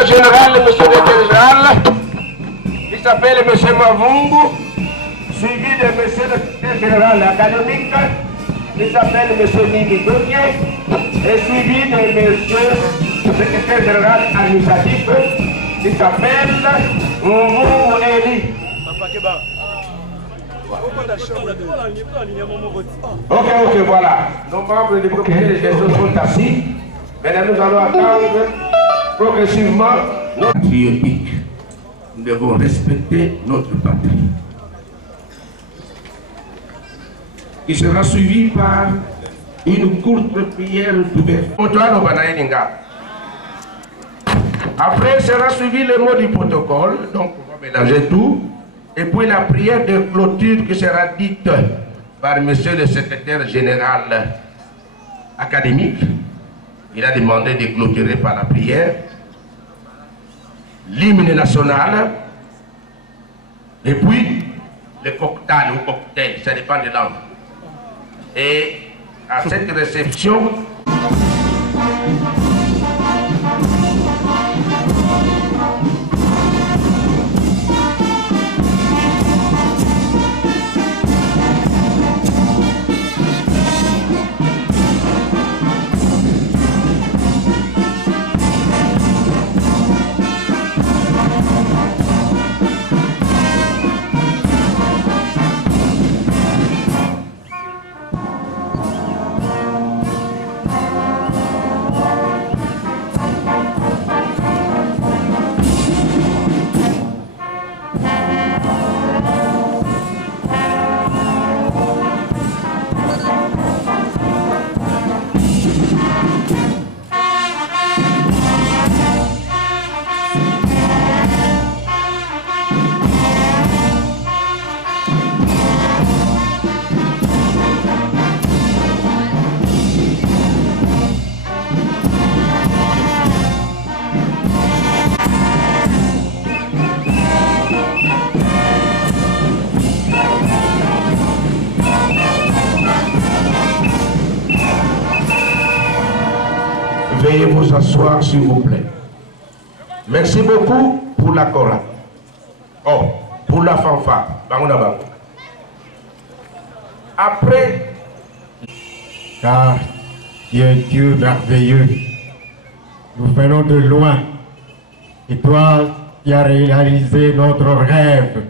secrétaire général, le monsieur le secrétaire général, qui s'appelle monsieur Mavungu, suivi de monsieur le secrétaire général académique, qui s'appelle monsieur Nini Gauthier, et suivi de monsieur le secrétaire général administratif, qui s'appelle Mvungu Eli. Ok, voilà. Nos membres du comité de gestion sont assis. Maintenant, nous allons attendre progressivement notre patriotique. Nous devons respecter notre patrie. Qui sera suivi par une courte prière d'ouverture. Après sera suivi le mot du protocole, donc on va mélanger tout. Et puis la prière de clôture qui sera dite par monsieur le secrétaire général académique. Il a demandé de clôturer par la prière. L'hymne national. Et puis le cocktail ou cocktail, ça dépend de l'angle. Et à cette réception, veuillez vous asseoir s'il vous plaît. Merci beaucoup pour la chorale. Oh, pour la fanfare. Après, car tu es Dieu merveilleux. Nous venons de loin. Et toi, tu as réalisé notre rêve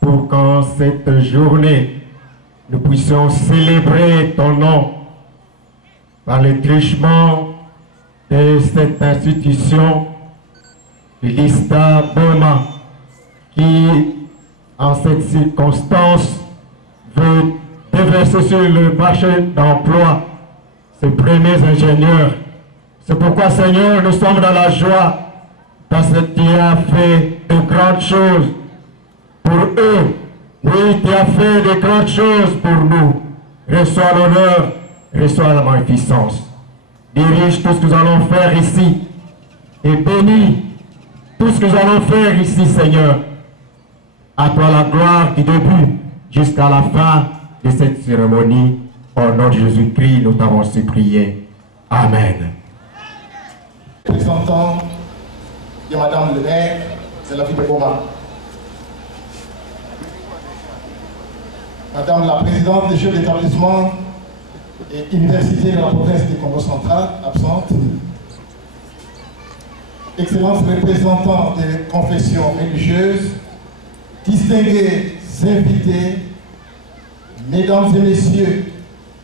pour qu'en cette journée, nous puissions célébrer ton nom par le truchement de cette institution, l'Ista Boma, qui, en cette circonstance, veut déverser sur le marché d'emploi ses premiers ingénieurs. C'est pourquoi, Seigneur, nous sommes dans la joie, parce que tu as fait de grandes choses pour eux. Oui, tu as fait de grandes choses pour nous. Reçois l'honneur, reçois la magnificence. Dirige tout ce que nous allons faire ici et bénis tout ce que nous allons faire ici, Seigneur. À toi la gloire du début jusqu'à la fin de cette cérémonie. Au nom de Jésus-Christ, nous t'avons supplié. Amen. Représentant de Madame le maire de la ville de Boma. Madame la présidente des chefs d'établissement et université de la province du Congo central, absente. Excellences représentants des confessions religieuses, distingués invités, mesdames et messieurs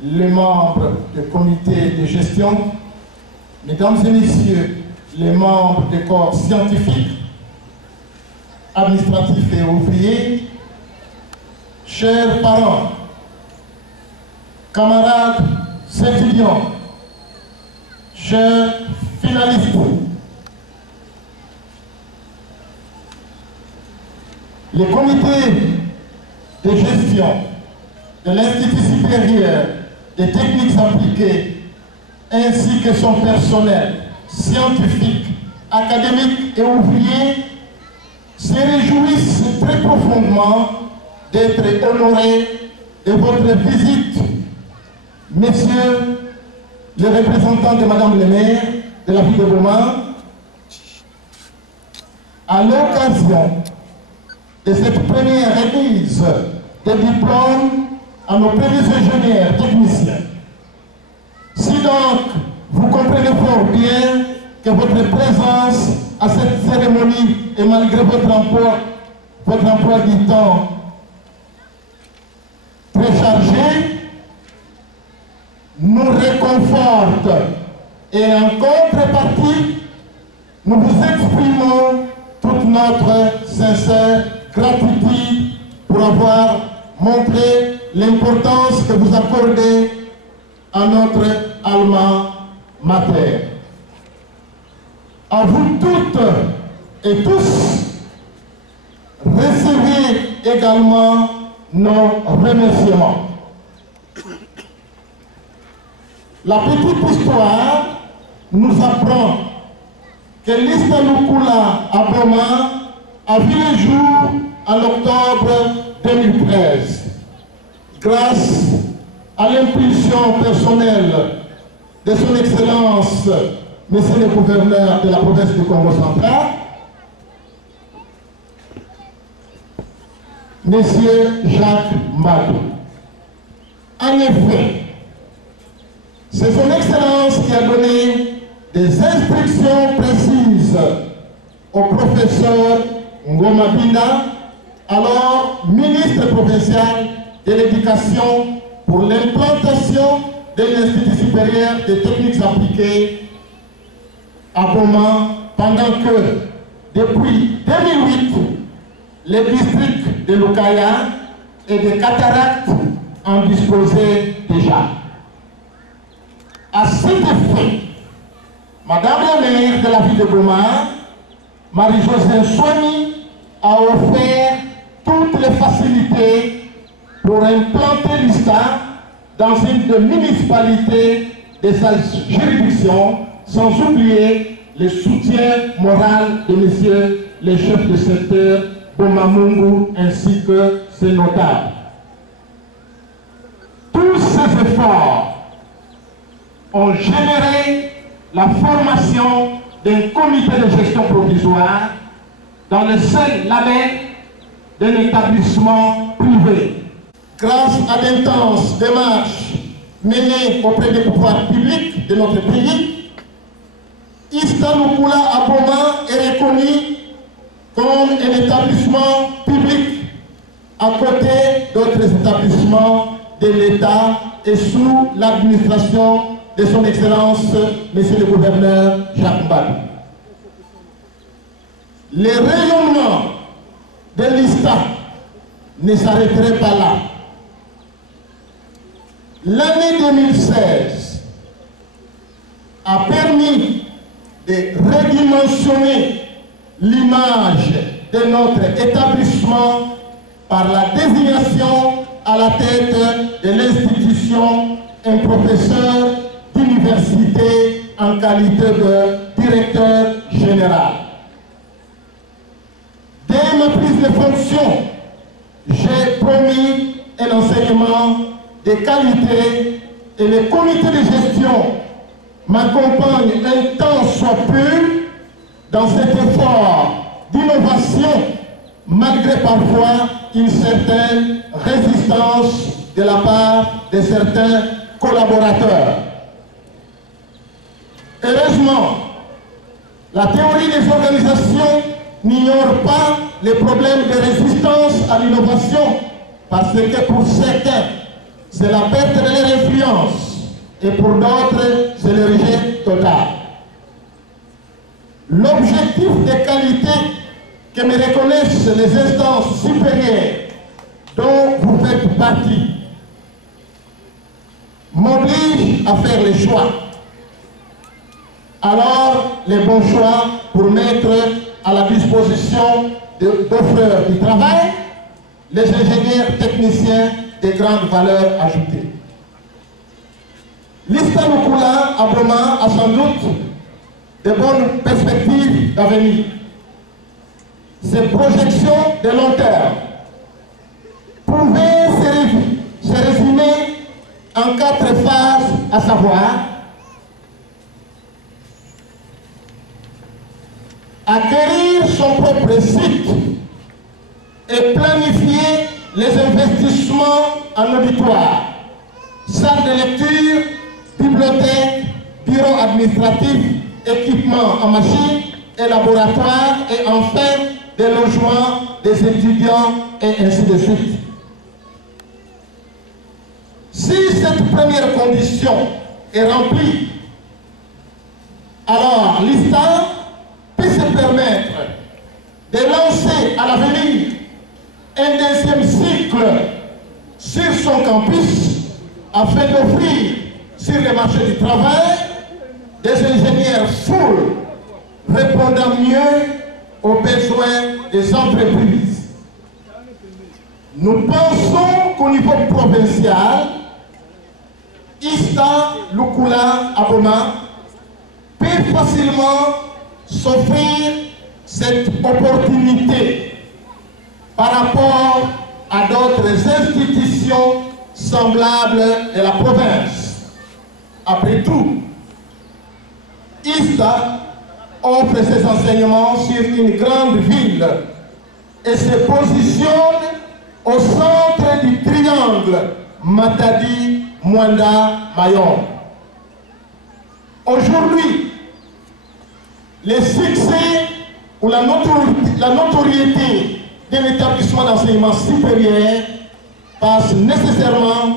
les membres du comité de gestion, mesdames et messieurs les membres des corps scientifiques, administratifs et ouvriers, chers parents, camarades étudiants, chers finalistes, le comité de gestion de l'Institut supérieur des techniques appliquées ainsi que son personnel scientifique, académique et ouvrier se réjouissent très profondément d'être honorés de votre visite, messieurs les représentants de Madame le maire de la ville de Boma, à l'occasion de cette première remise des diplômes à nos premiers ingénieurs techniciens. Si donc vous comprenez fort bien que votre présence à cette cérémonie et malgré votre emploi du temps très chargé, nous réconforte et en contrepartie, nous vous exprimons toute notre sincère gratitude pour avoir montré l'importance que vous accordez à notre alma mater. À vous toutes et tous, recevez également nos remerciements. La petite histoire nous apprend que Lista Lukula Aboma a vu le jour en octobre 2013, grâce à l'impulsion personnelle de son Excellence, Monsieur le Gouverneur de la province du Congo central, Monsieur Jacques Mbadou. En effet, c'est son Excellence qui a donné des instructions précises au professeur Ngoma Binda, alors ministre provincial de l'Éducation, pour l'implantation de l'Institut supérieur des techniques appliquées à Boma, pendant que, depuis 2008, les districts de Lukaya et de Cataracte en disposaient déjà. À cet effet, Madame la maire de la ville de Boma, Marie-Josée Soigny, a offert toutes les facilités pour implanter l'ISTA dans une des municipalités de sa juridiction, sans oublier le soutien moral de messieurs les chefs de secteur Bomamungu ainsi que ses notables. Tous ces efforts ont généré la formation d'un comité de gestion provisoire dans le seul label d'un établissement privé. Grâce à d'intenses démarches menées auprès des pouvoirs publics de notre pays, Ista Lukula Aboma est reconnu comme un établissement public à côté d'autres établissements de l'État et sous l'administration de son Excellence, Monsieur le Gouverneur Jacques Mbadou. Le rayonnement de l'ISTA ne s'arrêterait pas là. L'année 2016 a permis de redimensionner l'image de notre établissement par la désignation à la tête de l'institution un professeur d'université en qualité de directeur général. Dès ma prise de fonction, j'ai promis un enseignement de qualité et le comité de gestion m'accompagne un temps soit peu dans cet effort d'innovation, malgré parfois une certaine résistance de la part de certains collaborateurs. Heureusement, la théorie des organisations n'ignore pas les problèmes de résistance à l'innovation, parce que pour certains, c'est la perte de leur influence, et pour d'autres, c'est le rejet total. L'objectif de qualité que me reconnaissent les instances supérieures dont vous faites partie m'oblige à faire les choix. Alors, les bons choix pour mettre à la disposition d'offreurs du travail les ingénieurs techniciens de grande valeur ajoutée. L'Ista Lukula Aboma a sans doute de bonnes perspectives d'avenir. Ces projections de long terme pouvaient se résumer en 4 phases, à savoir acquérir son propre site et planifier les investissements en auditoire, salle de lecture, bibliothèque, bureau administratif, équipement en machine et laboratoire et enfin des logements des étudiants et ainsi de suite. Si cette première condition est remplie, alors l'ISTA peut se permettre de lancer à l'avenir un deuxième cycle sur son campus afin d'offrir sur le marché du travail des ingénieurs full répondant mieux aux besoins des entreprises. Nous pensons qu'au niveau provincial, ISTA Lukula Aboma peut facilement s'offrir cette opportunité par rapport à d'autres institutions semblables de la province. Après tout, ISTA offre ses enseignements sur une grande ville et se positionne au centre du triangle Matadi, Mwanda, Mayom. Aujourd'hui, les succès ou la notoriété de l'établissement d'enseignement supérieur passe nécessairement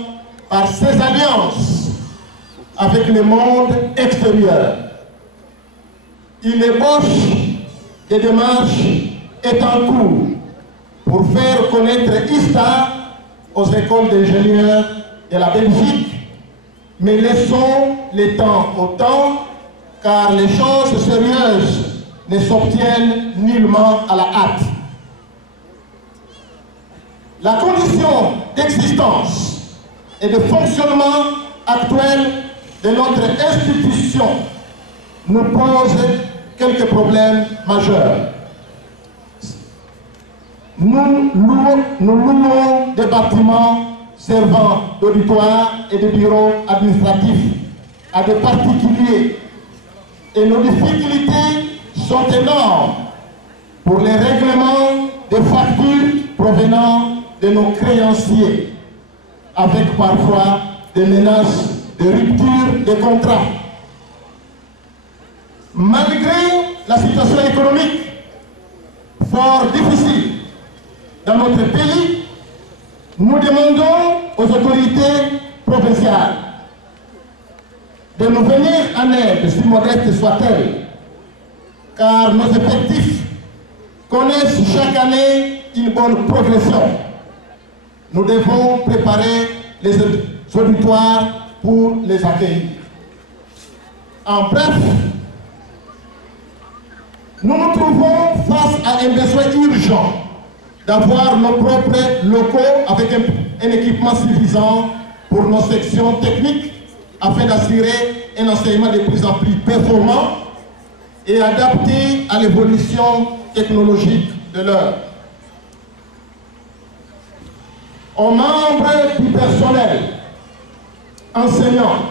par ses alliances avec le monde extérieur. Une ébauche de démarches est en cours pour faire connaître ISTA aux écoles d'ingénieurs de la Belgique, mais laissons le temps au temps, car les choses sérieuses ne s'obtiennent nullement à la hâte. La condition d'existence et de fonctionnement actuel de notre institution nous pose quelques problèmes majeurs. Nous louons des bâtiments servant d'auditoire et de bureaux administratifs à des particuliers et nos difficultés sont énormes pour les règlements des factures provenant de nos créanciers, avec parfois des menaces de rupture des contrats. Malgré la situation économique fort difficile dans notre pays, nous demandons aux autorités provinciales de nous venir en aide, si modestes soient-elles, car nos effectifs connaissent chaque année une bonne progression. Nous devons préparer les auditoires pour les accueillir. En bref, nous nous trouvons face à un besoin urgent d'avoir nos propres locaux avec un équipement suffisant pour nos sections techniques afin d'assurer un enseignement de plus en plus performant et adapté à l'évolution technologique de l'heure. Aux membres du personnel, enseignants,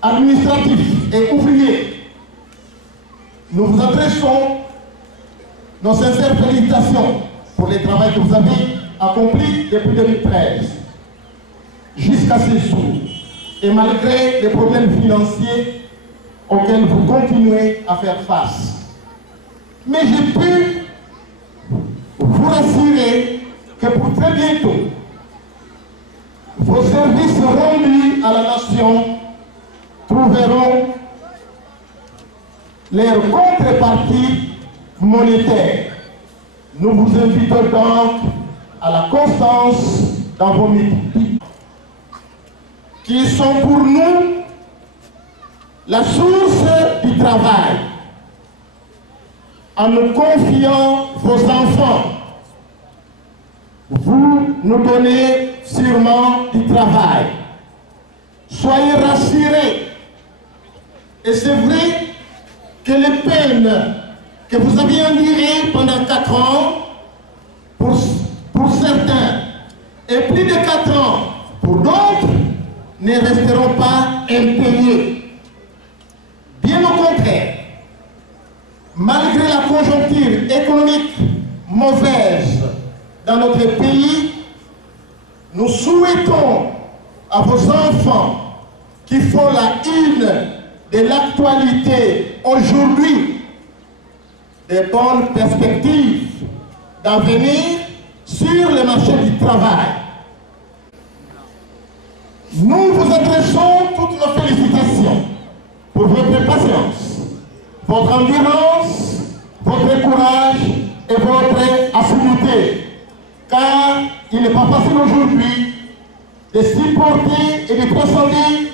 administratifs et ouvriers, nous vous adressons nos sincères félicitations pour le travail que vous avez accompli depuis 2013 jusqu'à ce jour, et malgré les problèmes financiers auxquels vous continuez à faire face. Mais j'ai pu vous rassurer que pour très bientôt, vos services rendus à la nation trouveront leur contrepartie monétaire. Nous vous invitons donc à la constance dans vos métiers, qui sont pour nous la source du travail. En nous confiant vos enfants, vous nous donnez sûrement du travail. Soyez rassurés. Et c'est vrai que les peines que vous avez endurées pendant 4 ans, pour certains, et plus de 4 ans pour d'autres, ne resteront pas impayés. Bien au contraire, malgré la conjoncture conjoncture économique mauvaise dans notre pays, nous souhaitons à vos enfants qui font la une de l'actualité aujourd'hui des bonnes perspectives d'avenir sur le marché du travail. Nous vous adressons toutes nos félicitations pour votre patience, votre endurance, votre courage et votre assiduité, car il n'est pas facile aujourd'hui de supporter et de transcender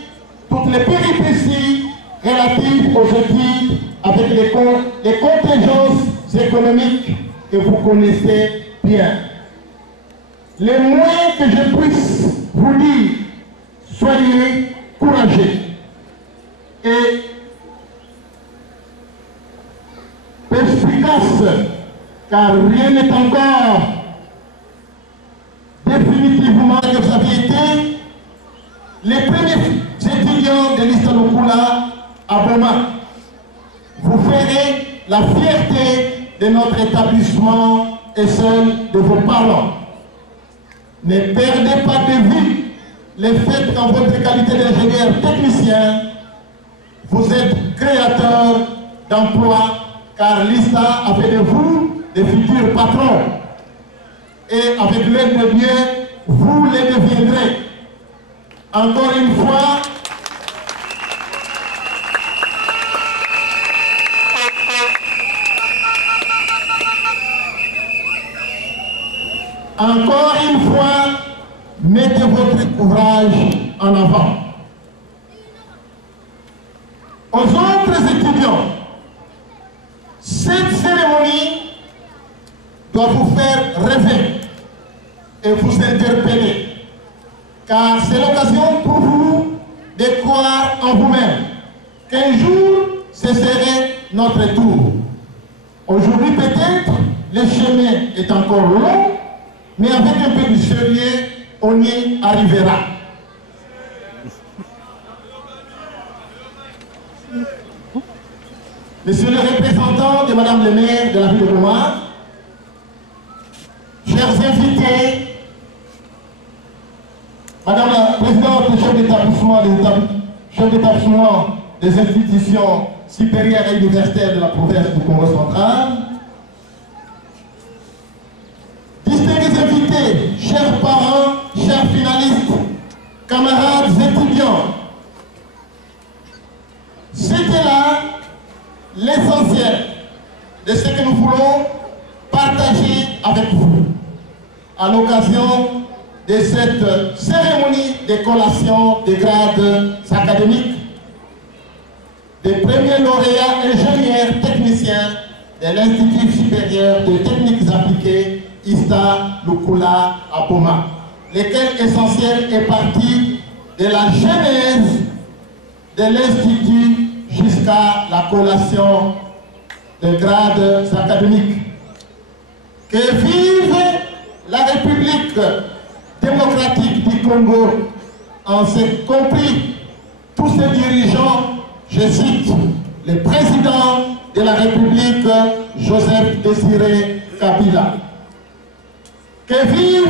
toutes les péripéties relatives aux études avec les contingences économiques que vous connaissez bien. Le moins que je puisse vous dire, soyez courageux et perspicaces, car rien n'est encore définitivement que vous avez été les premiers étudiants de l'Ista Lukula à Boma. Vous ferez la fierté de notre établissement et celle de vos parents. Ne perdez pas de vue le fait qu'en votre qualité d'ingénieur technicien, vous êtes créateur d'emplois, car l'ISTA a fait de vous des futurs patrons. Et avec l'aide de Dieu, vous les deviendrez. Encore une fois, mettez votre courage en avant. Aux autres étudiants, cette cérémonie doit vous faire rêver et vous interpeller, car c'est l'occasion pour vous de croire en vous-même qu'un jour, ce serait notre tour. Aujourd'hui, peut-être, le chemin est encore long, mais avec un peu de sérieux, on y arrivera. Monsieur le représentant de Madame le maire de la ville de Boma, chers invités, Madame la présidente et chef d'établissement des institutions supérieures et universitaires de la province du Congo central, distingués invités, chers parents, chers finalistes, camarades étudiants, c'était là l'essentiel de ce que nous voulons partager avec vous à l'occasion de cette cérémonie de collation des grades académiques des premiers lauréats ingénieurs techniciens de l'Institut supérieur de techniques appliquées Ista Lukula à Boma, lequel essentiel est parti de la genèse de l'Institut jusqu'à la collation des grades académiques. Que vive la République démocratique du Congo, en ce compris tous ses dirigeants, je cite, le président de la République, Joseph Désiré Kabila. Que vive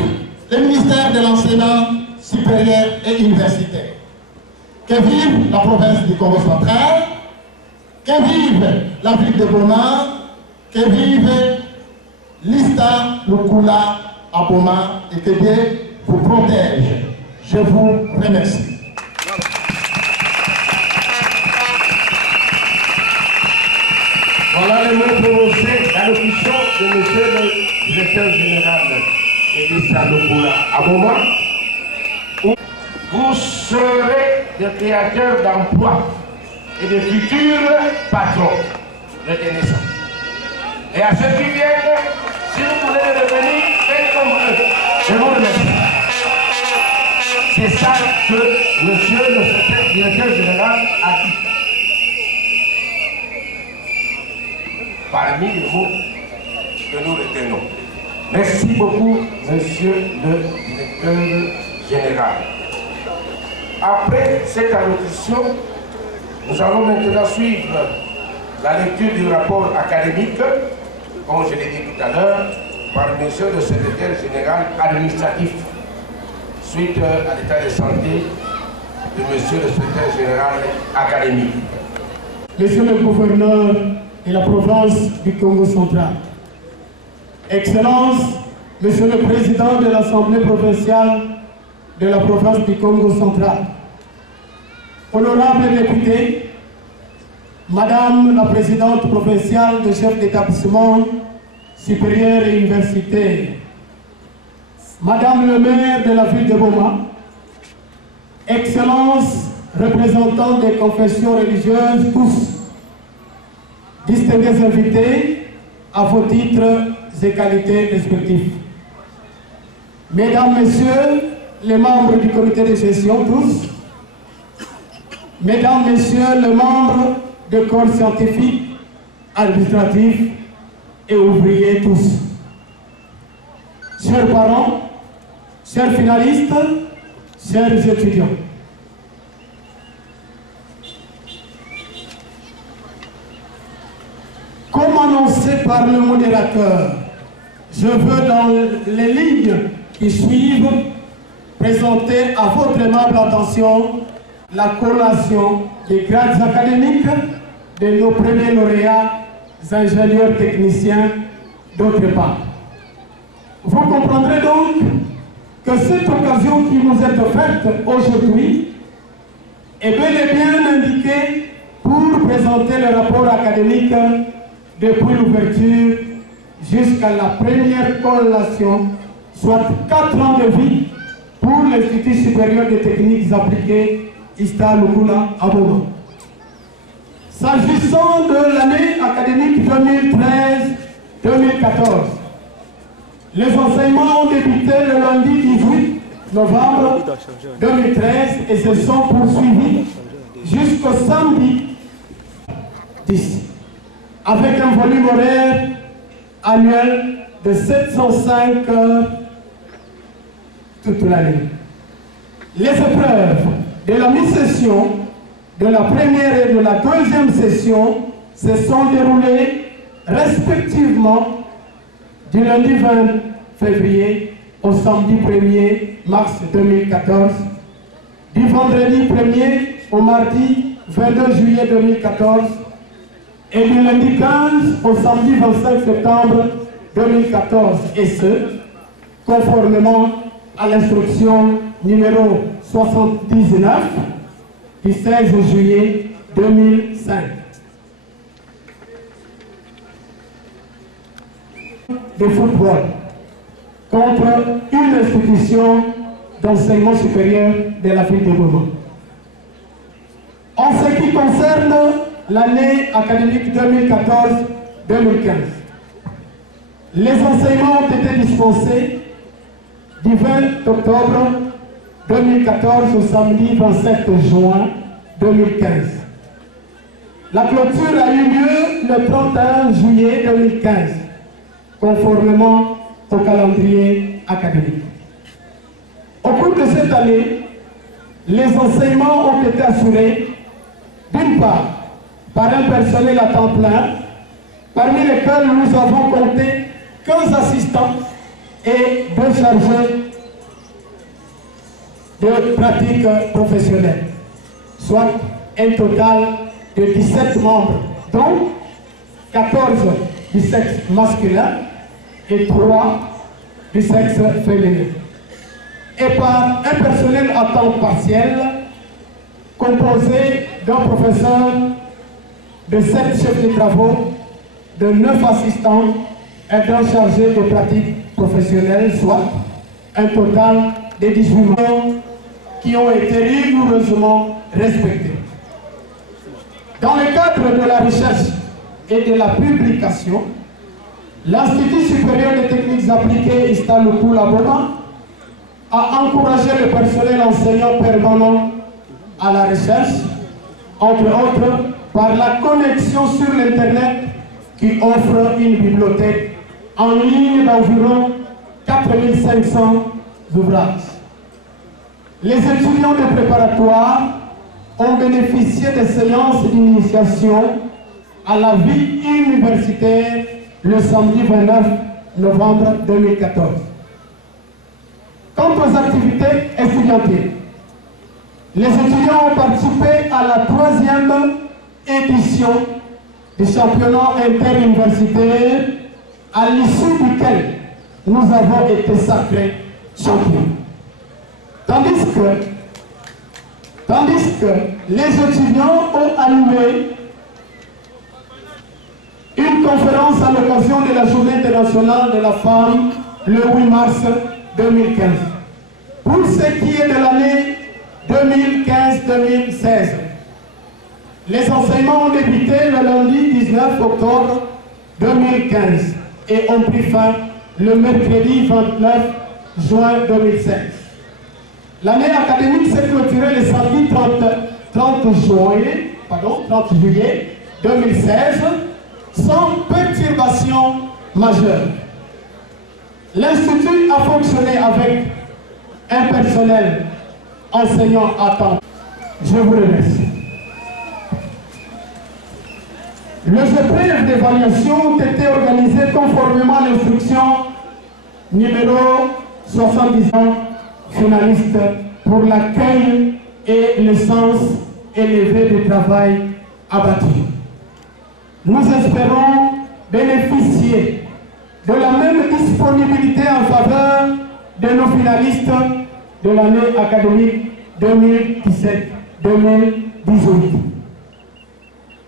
le ministère de l'Enseignement supérieur et universitaire. Que vive la province du Congo central. Que vive la ville de Boma. Que vive l'Ista Lukula à Boma et que Dieu vous protège. Je vous remercie. Voilà les mots prononcés à l'officion de monsieur le directeur général de l'Ista Lukula à Boma. Vous serez des créateurs d'emplois et de futurs patrons. Retenez ça. Et à ceux qui viennent, si vous voulez revenir, faites comme eux. Je vous remercie. C'est ça que monsieur le directeur général a dit. Parmi les mots que nous retenons. Merci beaucoup, monsieur le directeur général. Après cette allocution, nous allons maintenant suivre la lecture du rapport académique comme je l'ai dit tout à l'heure, par monsieur le secrétaire général administratif, suite à l'état de santé de monsieur le secrétaire général académique. Monsieur le gouverneur de la province du Congo central, Excellence, Monsieur le Président de l'Assemblée provinciale de la province du Congo central, honorables députés, Madame la Présidente provinciale de chef d'établissement supérieur et universitaire, Madame le maire de la ville de Boma, Excellences, représentants des confessions religieuses, tous, distingués invités à vos titres et qualités respectifs. Mesdames, Messieurs, les membres du comité de gestion, tous, Mesdames, Messieurs, les membres du corps scientifique, administratif et ouvriers, tous. Chers parents, chers finalistes, chers étudiants, comme annoncé par le modérateur, je veux dans les lignes qui suivent présenter à votre aimable attention la collation des grades académiques de nos premiers lauréats, ingénieurs techniciens d'autre part. Vous comprendrez donc que cette occasion qui nous est offerte aujourd'hui est bel et bien indiquée pour présenter le rapport académique depuis l'ouverture jusqu'à la première collation, soit 4 ans de vie pour l'Institut supérieur des techniques appliquées Ista Lukula à Boma. S'agissant de l'année académique 2013-2014, les enseignements ont débuté le lundi 18 novembre 2013 et se sont poursuivis jusqu'au samedi 10, avec un volume horaire annuel de 705 heures toute l'année. Les épreuves de la mi-session, de la première et de la deuxième session se sont déroulées respectivement du lundi 20 février au samedi 1er mars 2014, du vendredi 1er au mardi 22 juillet 2014 et du lundi 15 au samedi 25 septembre 2014, et ce, conformément à l'instruction numéro 79 du 16 juillet 2005. De football contre une institution d'enseignement supérieur de la ville de Boma. En ce qui concerne l'année académique 2014-2015, les enseignements ont été dispensés du 20 octobre 2014 au samedi 27 juin 2015. La clôture a eu lieu le 31 juillet 2015, conformément au calendrier académique. Au cours de cette année, les enseignements ont été assurés d'une part par un personnel à temps plein, parmi lesquels nous avons compté 15 assistants et 2 chargés de pratiques professionnelles, soit un total de 17 membres, dont 14 du sexe masculin et 3 du sexe féminin, et par un personnel à temps partiel composé d'un professeur, de 7 chefs de travaux, de 9 assistants et d'un chargé de pratiques professionnelles, soit un total de 18 membres qui ont été rigoureusement respectés. Dans le cadre de la recherche et de la publication, l'Institut supérieur des techniques appliquées Ista Lukula Boma a encouragé le personnel enseignant permanent à la recherche, entre autres par la connexion sur l'Internet qui offre une bibliothèque en ligne d'environ 4500 ouvrages. Les étudiants de préparatoire ont bénéficié des séances d'initiation à la vie universitaire le samedi 29 novembre 2014. Quant aux activités étudiantiles, les étudiants ont participé à la 3e édition du championnat interuniversitaire, à l'issue duquel nous avons été sacrés champions. Tandis que les étudiants ont animé une conférence à l'occasion de la Journée internationale de la femme le 8 mars 2015. Pour ce qui est de l'année 2015-2016, les enseignements ont débuté le lundi 19 octobre 2015 et ont pris fin le mercredi 29 juin 2016. L'année académique s'est clôturée le samedi 30 juillet 2016 sans perturbation majeure. L'Institut a fonctionné avec un personnel enseignant à temps. Je vous remercie. Les épreuves d'évaluation ont été organisées conformément à l'instruction numéro 70 finaliste pour l'accueil et le sens élevé du travail abattu. Nous espérons bénéficier de la même disponibilité en faveur de nos finalistes de l'année académique 2017-2018.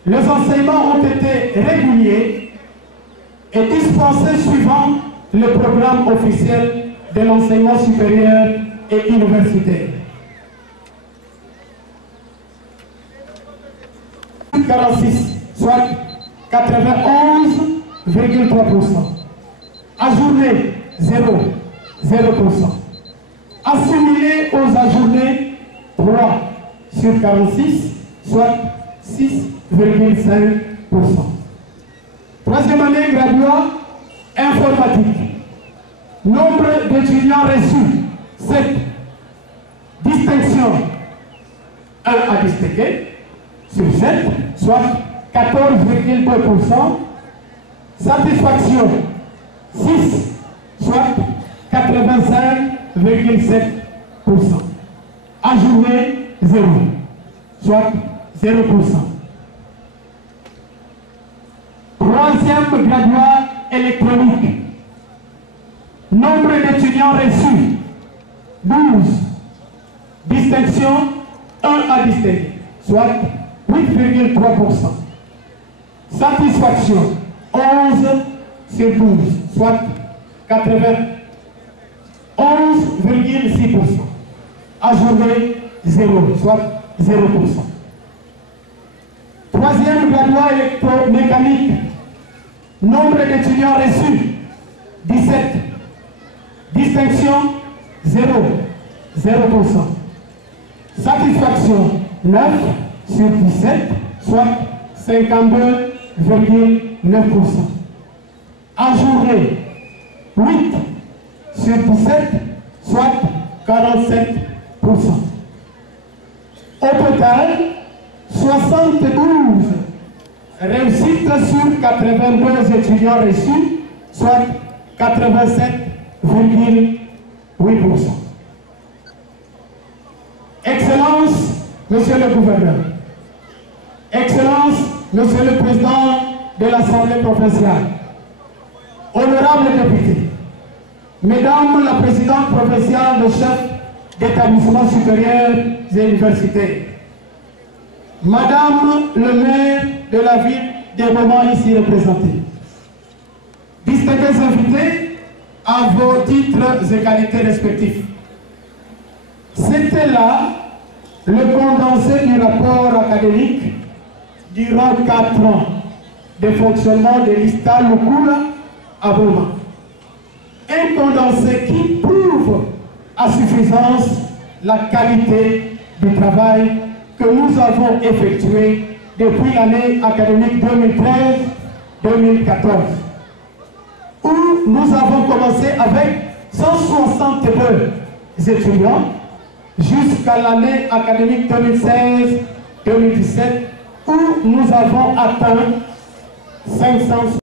Les enseignements ont été réguliers et dispensés suivant le programme officiel de l'enseignement supérieur et universitaire. 46, soit 91,3%. Ajourné, 0%. Assimilé aux ajournés, 3 sur 46, soit 6,5%. Troisième année graduat, informatique. Nombre d'étudiants reçus, 7. Distinction, 1 à distinguer, sur 7, soit 14,2%. Satisfaction, 6, soit 85,7%. Ajourné, 0, soit 0%. Troisième graduat électronique. Nombre d'étudiants reçus, 12. Distinction, 1 à distinguer, soit 8,3%. Satisfaction, 11 sur 12, soit 91,6%. Ajourné, 0, soit 0%. Troisième graduat électromécanique. Nombre d'étudiants reçus, 17. Distinction, 0%. Satisfaction, 9 sur 17, soit 52,9%. Ajourné, 8 sur 17, soit 47%. Au total, 72 réussites sur 82 étudiants reçus, soit 87,8%. Excellence, Monsieur le Gouverneur. Excellence, Monsieur le Président de l'Assemblée provinciale. Honorables députés. Mesdames la Présidente provinciale de chef d'établissement supérieur et universitaire. Madame le maire de la ville des moments ici représentés. Distingués invités à vos titres et qualités respectifs. C'était là le condensé du rapport académique durant 4 ans de fonctionnement de l'ISTA Lukula à Boma. Un condensé qui prouve à suffisance la qualité du travail que nous avons effectué depuis l'année académique 2013-2014, où nous avons commencé avec 162 étudiants jusqu'à l'année académique 2016-2017, où nous avons atteint 500.